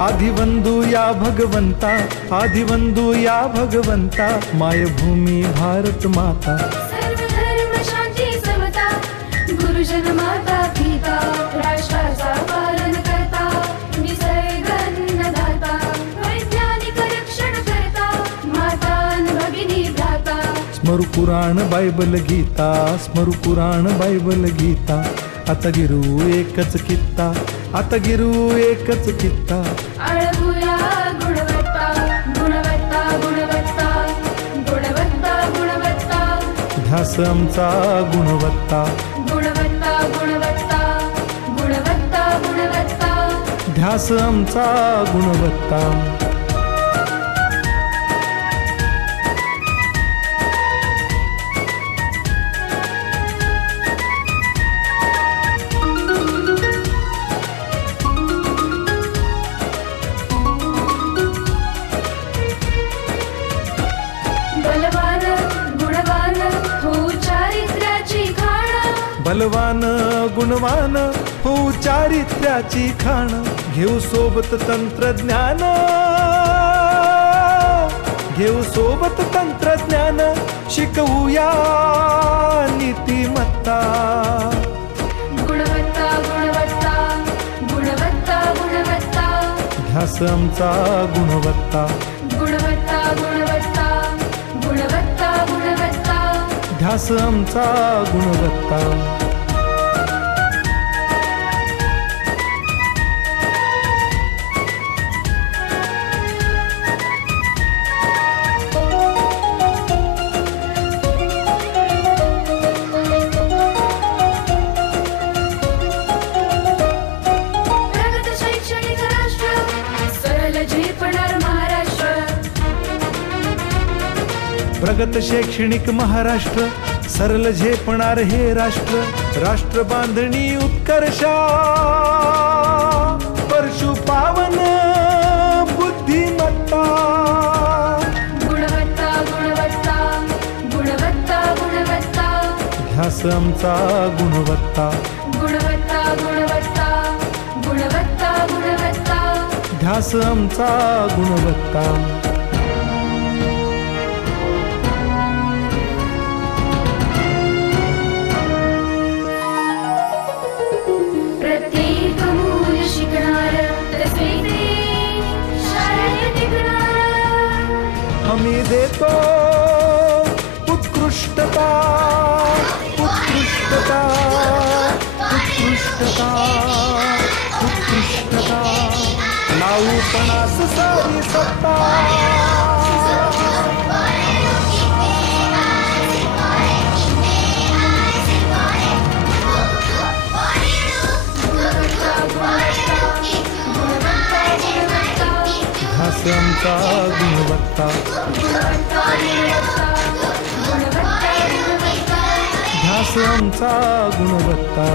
आदिवंदू या भगवंता, आदिवंदू या भगवंता, मायभूमी भारत माता। सर्व धर्म शांती समता, गुरुजन माता पिता, राष्ट्राचा पालन करता, निसर्ग अन्नदाता, वैज्ञानिक रक्षण करता, माता अन भगिनी भ्राता। स्मरू पुराण बायबल गीता, स्मरू पुराण बायबल गीता, आता गिरू एकच कित्ता, आता गिरू एकच कित्ता। आळवूया गुणवत्ता, गुणवत्ता, गुणवत्ता, गुणवत्ता, गुणवत्ता, ध्यास आमचा गुणवत्ता, गुणवत्ता, गुणवत्ता, गुणवत्ता, गुणवत्ता, ध्यास आमचा गुणवत्ता। बलवान गुणवान हो चारित्र्याची खाण, बलवान गुणवान हो चारित्र्याची खाण, घेऊ सोबत तंत्रज्ञान, घेऊ सोबत तंत्रज्ञान, शिकवूया नीतिमत्ता। गुणवत्ता, गुणवत्ता, गुणवत्ता, गुणवत्ता, ध्यास आमचा गुणवत्ता, गुणवत्ता, गुणवत्ता, गुणवत्ता, गुणवत्ता, ध्यास आमचा गुणवत्ता। प्रगत शैक्षणिक राष्ट्र, सरल झेपणार महाराष्ट्र। प्रगत शैक्षणिक महाराष्ट्र, सरल झेपणार हे राष्ट्र, राष्ट्र बांधणी उत्कर्षा, परशु पावन बुद्धिमत्ता। गुणवत्ता, गुणवत्ता, गुणवत्ता, गुणवत्ता, ध्यास आमचा गुणवत्ता, गुणवत्ता, गुणवत्ता, गुणवत्ता, गुणवत्ता, ध्यास आमचा गुणवत्ता। प्रत्येक मूल शिकणार, तसे ते शाळेत टिकणार। हमी देतो उत्कृष्टता, उत्कृष्टता, उत्कृष्टता, उत्कृष्टता, लावू पणास सारी सत्ता। ध्यास आमचा गुणवत्ता, ध्यास आमचा गुणवत्ता।